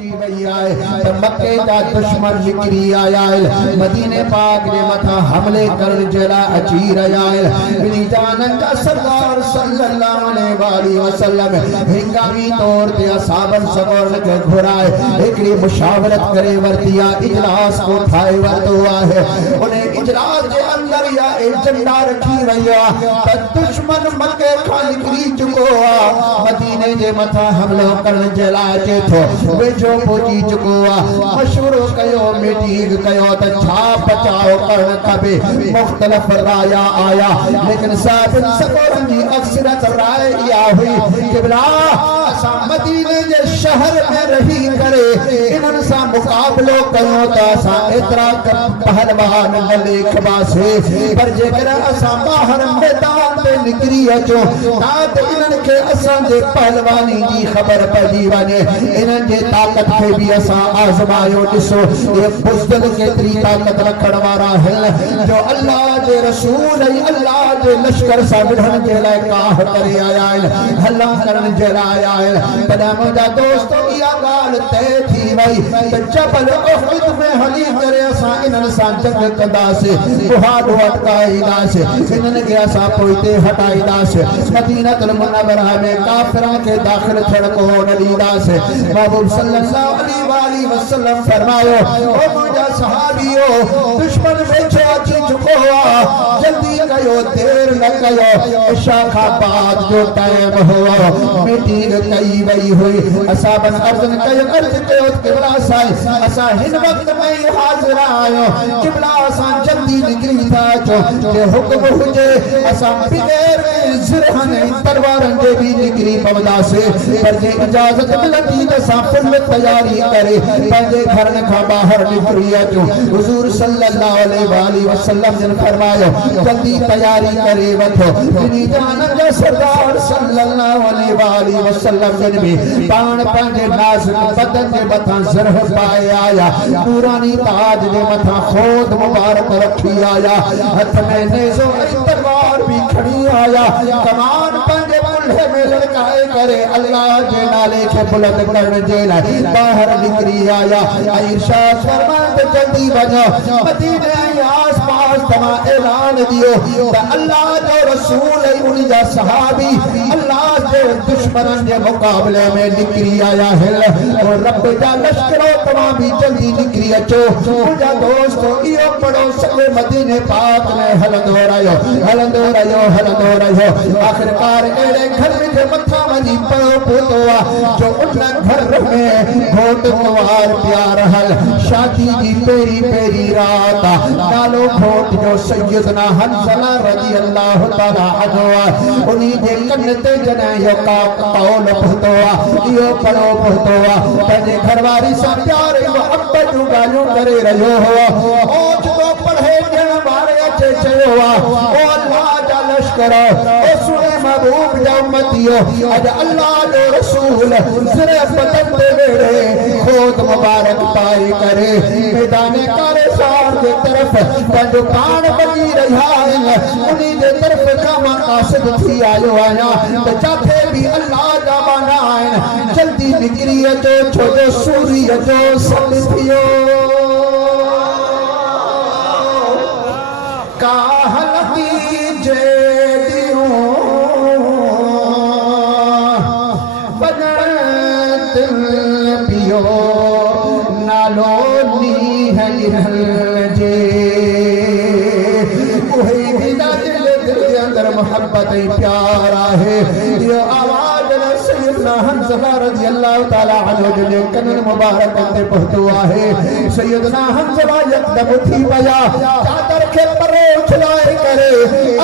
पहुंची वही आए तो मक्के का दुश्मन निकली आया मदीने पाक ने मथा हमले कर जला अचीर आए बिनी जानन का सरदार सल्लल्लाहु अलैहि वसल्लम हिंगामी तौर ते असहाबन सगोर के घुराए एकरी मुशावरत करे वर्तिया इजलास को ठाए वर्तुआ है उन्हें इजलास के अंदर या एक झंडा रखी वैया तो दुश्मन मक्के का निकली चुको मदीने जे मथा हमलो कर जला चे थो वे जो पहुंची चुको मशहूर कयो मीटिंग कयो त छा बचाओ करण खबे मुख्तलिफ राया आया लेकिन साबिन सकोरन जी अक्सरत राय या हुई किबला असा मदीने जे शहर में रही करे इनन सा मुकाबलो कयो त असा इतरा पहलवान मलिक बासे पर जेकर असा बाहर मैदान पे निकरी अचो तात इनन के असा जे पहलवानी जी खबर पड़ी वने इनन जे ताकत के भी असा आजमायो दिसो ये बुज़दिल केतरी ताकत रखण वारा है जो अल्लाह जे रसूल है अल्लाह जे लश्कर सा विढ़ण जे लाए काह करे आया है हल्ला करण जे लाए आया है बड़ा मुंजा दोस्तों या गाल तय थी वई त जबल उहद में हली करे असा इनन सा जंग कंदा से बुहार हटाईदा से इनन के असा पोइते हटाईदा से मदीनतुल मुनव्वरा में काफिरा के दाखिल थड़ को नलीदा से महबूब सल्लल्लाहु अलैहि वसल्लम फरमायो ओ मुझा सहाबियो दुश्मन बेचो अची चुको जल्दी कयो देर न कयो इशा का बाद जो टाइम हुआ मीटिंग कई वई हुई असाबन अर्जन कयो अर्ज कयो किबला साई असा हिन वक्त में हाजिर आयो किबला असा जल्दी निकली था जो जे हुक्म हुजे असा बिगैर जिरहन तलवारन जे भी निकली पवदा से पर जे इजाजत मिलती त सा फुल तैयारी करे पंजे घर का बाहर निकली अचो हुजूर सल्लल्लाहु अलैहि वसल्लम ने फरमायो जल्दी तैयारी करे वठो जिनी जानन जो सरदार सल्लल्लाहु अलैहि वसल्लम ने भी पान पंजे नाज़ुक बदन के मथा जरह पाए आया नूरानी ताज के मथा खोद मुबारक रखी आया हाथ में नेज़ो तलवार भी खड़ी आया कमान पंजे मुल्हे में लड़काए करे अल्लाह के नाले के बुलंद करने जे लाए बाहर निकली आया इरशाद फरमाते जल्दी बनो मदीने आस पास तमा ऐलान दियो त अल्लाह जो रसूल है उन जा सहाबी अल्लाह के दुश्मनन के मुकाबले में निकली आया है और रब जा लश्करो तमा भी जल्दी निकली अचो मुझा दोस्तों इयो पढ़ो सके मदीने पाक में हलंदो रहो आखिरकार एड़े घर के मथा वनी पड़ो पोतोआ जो उन घर में घोट कुवार प्यार हल शादी की पेरी पेरी रात नालो घोट जो सैयदना हंज़ला रज़ी अल्लाह तआला अन्हु उन्हीं जे कन ते जना यो का कौल पोतोआ इयो पड़ो पोतोआ पंहिंजे घरवारी सा प्यार मोहब्बत जूं ॻाल्हियूं करे रहियो हो ओ जो पढ़े ॼण वारे अचे चयो ओ अल्लाह जा लश्कर ओ सुने महबूब जा उम्मतियो अज अल्लाह जो रसूल सिरे बदन दे वेड़े खोद मुबारक पाई करे मैदाने काले सार के तरफ पंहिंजो पान बगी रहा है उन्हीं जे तरफ का मकासद थी आयो आया त जाथे भी अल्लाह जा माना आहिनि जल्दी निकरी अचो छो जो सूर्य जो सल थियो काहलती जेड़ियों बजत पियो नालो नी है जे ओहे बिना दिल के अंदर मोहब्बत प्यार है ये आवाज सैयदना हंज़ला रज़ी अल्लाह तआला अन्हु जे कनन मुबारक ते पहुंचो आहे सैयदना हंज़ला यकदम थी पया चादर के परे उछलाए करे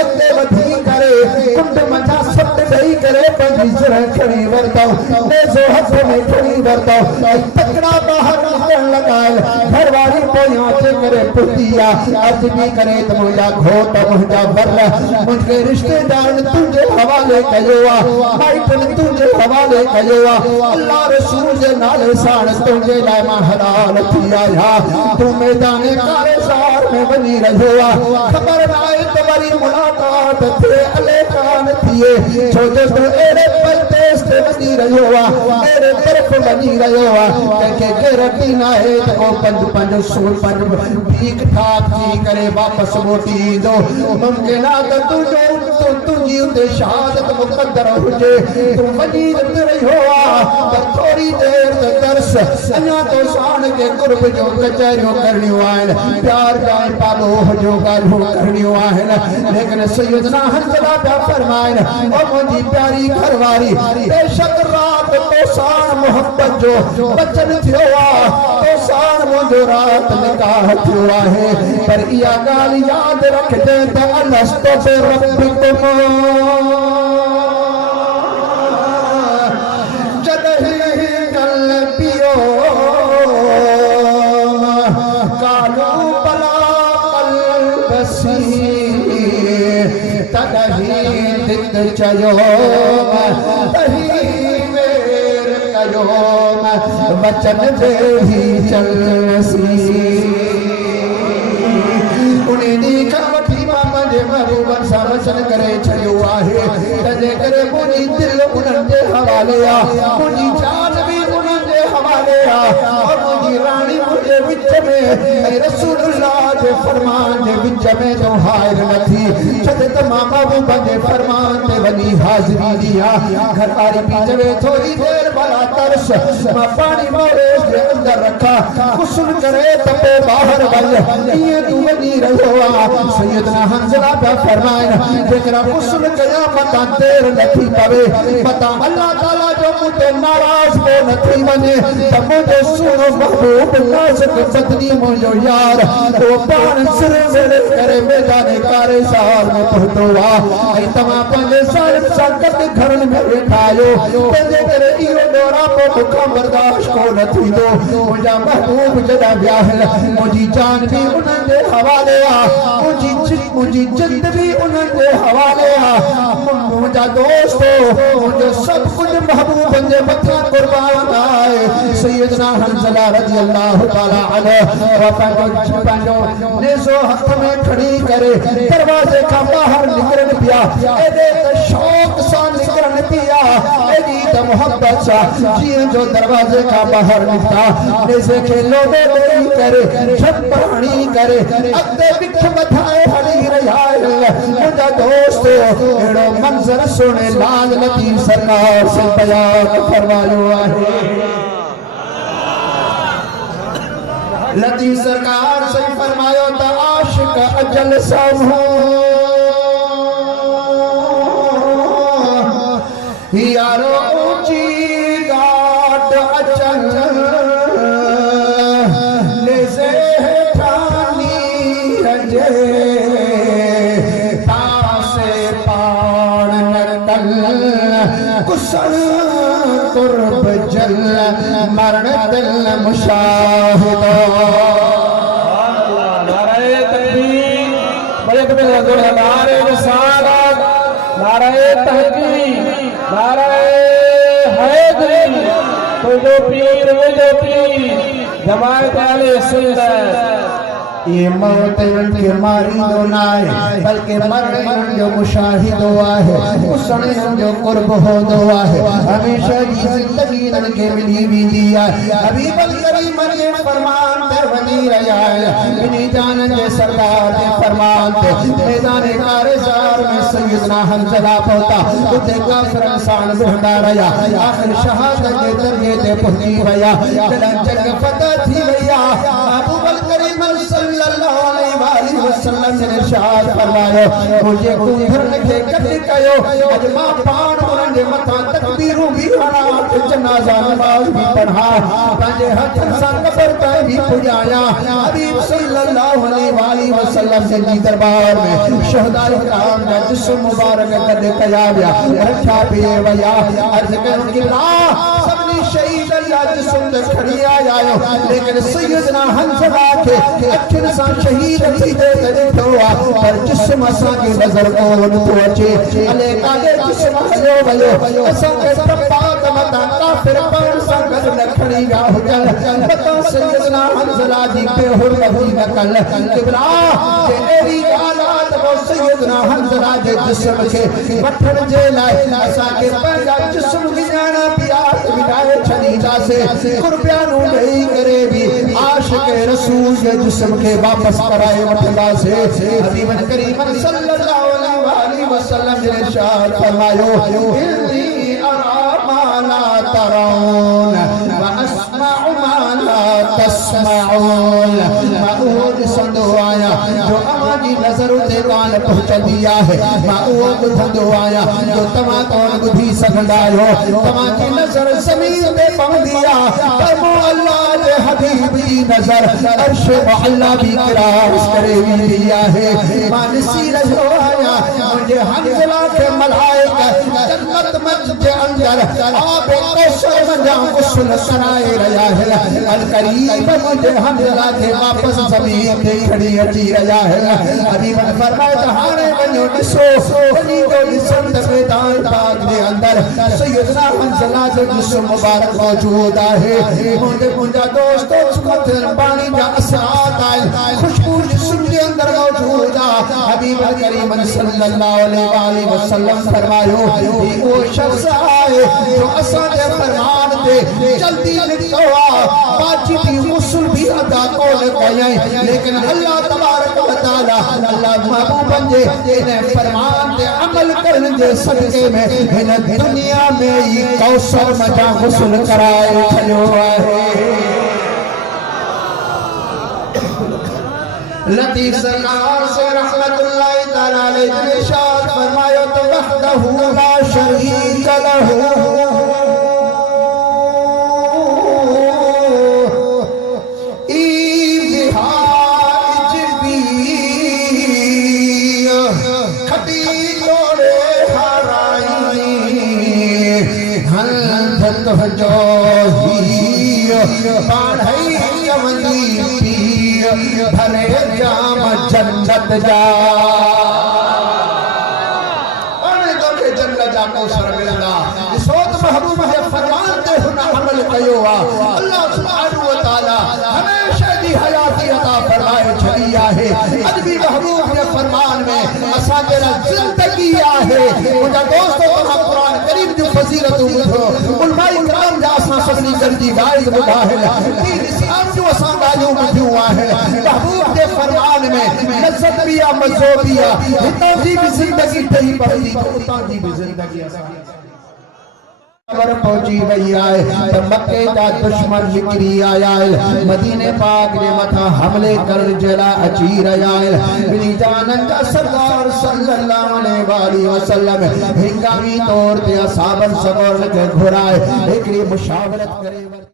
अगे वधी करे कुंड मथा सट दई करे पंजी जरह खड़ी वरतो नेज़ो हथ में खड़ी वरतो तकड़ा बाहर निकलण लगाल घरवारी पोया चे करे पुतिया अज भी करे त मुंजा घोट मुंजा वर मुझे रिश्तेदार तुझे हवाले कयो माइटन तुझे हवाले कयो अल्लाह रसूल जे नाले साण तुझे लाइ मां हलाल थी आया तू मैदान कारेसार में वञी रहियो आ खबर नाहे त वरी मुलाकात थे अले कान थिए छो जो तू एड़े परदेस ते वञी रहियो आ एड़े तरफ वञी रहियो आ कंहिंखे गारंटी नाहे त को पंज सोल पंज ठीक ठाक थी करे वापस मोटी ईंदो मुमकिन आ त तुझी उते शहादत मुक़द्दर हुजे तू वञी रहियो आ पर थोड़ी देर त दर्स अञा तो साण के कुर्ब जो कचहरियों करणियूं आहिनि प्यार जाए पालो जो ॻाल्हियूं करणियूं आहिनि लेकिन सैयदना हंज़ला पिया फरमाइनि ओ मुंहिंजी प्यारी घरवारी बेशक रात तो साण मोहब्बत जो वचन थियो आ तो साण मुंहिंजो रात निकाह थियो आहे पर इहा ॻाल्हि यादि रखिजे त अलस्तो बि रब्बिकुम चयो तही मेर कयो वचन दे ही चलसी उन्हीं दी कवठी मामा जे महबूबन सा वचन करे छयो आहे तजे करे मुंहिंजी दिल उन्हनि जे हवाले आ मुंहिंजी जान भी उन्हनि जे हवाले आ और मुंहिंजी रानी मुंहिंजे विच में रसूलुल्लाह जे फरमान जे विच में जो हायर न थी छॾे त मां महबूबा जे फरमान ते वञी हाज़िरी दिया घरवारी पी जवे थोड़ी देर भला तरस मां पानी मोरेस जे अंदर रखा गुस्ल करे त पोइ ॿाहिर वञ ईअं तूं वञी रहियो आ सैयदना हंज़ला पिया फरमाइनि जेकरा गुस्ल कया मता देर न थी पवे मता अल्लाह ताला जो मुझे नाराज़ को न थी वञे त मुंहिंजो सुहिणो महबूब नाज़ुक बदनी मुंहिंजो यार तो पाण सिर वेड़े करे मैदान कारेसार में पहुतो आ ऐं तव्हां पंहिंजे साहिब सां गॾु घरनि में वेठा आहियो तंहिंजे करे इहो ॾोरापो मूंखां बर्दाश्त को न थींदो मुंहिंजा महबूब जॾहिं विया आहिनि मुंहिंजी जान भी उन्हनि जे हवाले आ मुंहिंजी जिंद भी उन्हनि जे हवाले आ मुंहिंजा दोस्त मुंहिंजो सभु कुझु महबूबनि जे मथां कुर्बान आहे सैयदना हंज़ला रज़ी अल्लाह ताला अन्हु पंहिंजो नेज़ो हथ में खणी करे दरवाजे खां ॿाहिरि निकिरनि पिया एॾे त शौक़ सां निकिरनि पिया एॾी त मोहब्बत सां जीअं जो दरवाजे खां ॿाहिरि निकिता नेज़े खे लोॾो ॾेई करे झप हणी करे अॻिते बिख वधाए हली रहिया आहिनि मुंहिंजा दोस्त अहिड़ो मंज़र सुहिणे लाल लतीफ़ सरकार से बयान फरमायो आहे लतीफ़ सरकार से फरमायो त आशिक अजल समो यारो ऊंची घाट अचन लेसे ठानी हजे तासे पाण नटल कुसल कुर्ब जल मरण दिल मुशाहिदो नारे तकबीर बड़े बड़े नारे रिसालत नारे तहकीक नारे हैदरी तो जो पीर वो जो पीर जमात आले सुन्नत ये मौत के मारी दो नाए बल्कि मरण जो मुशाहिदो आहे उसने जो कुर्ब हो दो आहे हमेशा जी जिंदगी के मिली भी दिया हबीब करीम ने फरमान ते वनी रहा है इन्हीं जान के सरकार ने फरमान ते मैदान कारेसार में सैयदना हंज़ला पहुंचा उते काफिर इंसान ढूंढा रहा आखिर शहादत के दरिए ते पहुंची वया जंग फतह थी वया अबू बकर करीम सल्लल्लाहु अलैहि वसल्लम ने इरशाद फरमायो मुझे कुफर के कट कयो अज मां पाण उन्हनि जे मथां तकबीरूं भी हणा जनाज़ा नमाज भी पढ़ा पंहिंजे हथनि सां कब्र ताईं भी पुॼाया हबीब सल्लल्लाहु अलैहि वसल्लम जे दरबार में शहदा इकराम जा जिस्म मुबारक गॾु कया विया रखिया भी वया अर्ज़ कयो कि ला सभिनी शहीद जा जिस्म खड़ी आया लेकिन सैयदना हंज़ला के अखियुनि सां शहीद थी दे ॾिठो आहे पर जिस्म असांखे नज़र कोन थो अचे अले काॾे जिस्म हलियो वियो असांखे पता काफिर पान सा गद न खड़ी गा हो जल पता सैयदना हंजला जी पे हो रही नकल किबला जे एरी हालात वो सैयदना हंजला जे जिस्म के वठण जे लाए असा के पंजा जिस्म विजाना प्यास विदाए छदीदा से कुर्बिया नु नहीं करे भी आशिक रसूल के जिस्म के वापस कराए वठदा से हबीब करीम सल्लल्लाहु अलैहि वसल्लम ने इरशाद फरमायो इन्नी अरा मा ला तराउन व अस्माउ मा ला तस्माउन माऊद संदो आया जो अमाजी नजर ते कान पहुंच दिया है माऊद संदो आया जो तमा कौन बुधी सगंदा हो तमा की नजर जमीन पे पहुंच दिया पर वो अल्लाह के हबीब की नजर अर्श अल्लाह भी किरास करे दिया है मानसी रहो आया मुझे हंजला के मलाइका जन्नत मस्जिद के अंदर आप कौसर में जाऊं गुस्ल सराए रहा है अल करीम मुझे हंजला के वापस जमीन पे खड़ी अची रहा है अभी मन फरमाए हाने बनो दिसो बनी तो जिस्म मैदान पाक के अंदर सैयदना हंजला जो जिस्म मुबारक मौजूद है मुझे मुंजा दोस्तों सुमत पानी का असरात आए खुशबू जिस्म के अंदर मौजूद है हबीब करीम सल्लल्लाहु अलैहि वसल्लम फरमायो कि वो शख्स आए जो असा के फरमान दे जल्दी निकलवा बाजी भी गुस्ल भी अदा कोल कये लेकिन अल्लाह तबारक व तआला अल्लाह महबूब जे ने फरमान दे अमल करने दे सदके में इन दुनिया में ही कौसर में जा गुस्ल कराए खलो है लतीफ सरकार से रहमतुल्लाह तआला अलैहि इरशाद फरमायो तो वहदहु ला शरीक लहू जो ही पाढ़ई अवली पी भले जाम जन्नत जा और तो के जन्नत जा को सर मिलदा सोत महबूब है फरमान दे हुना अमल कयो अल्लाह सुब्हानहु व तआला हमेशा दी हयाती अता फरमाए छलिया है अदबी महबूब के फरमान में असा तेरा जिंदगी आहे मुझा दोस्तों तो कुरान करीम जो फजीलत बुझो उलमाई कराम जा असा सबनी जल्दी गाइस बुधा है दीन इस्लाम जो असा गायो बुझो आहे महबूब के फरमान में लज्जत बिया मज़ो बिया हिता जी भी जिंदगी तेरी पड़ी तो उता जी भी जिंदगी असा खबर पहुंची वही आए तो मक्के का दुश्मन निकली आया मदीने पाक ने मथा हमले कर जला अची रहा है जानन का सरदार सल्लल्लाहु अलैहि वसल्लम हिंगामी तौर पे साबन सबर के घुराए एक मुशावरत करे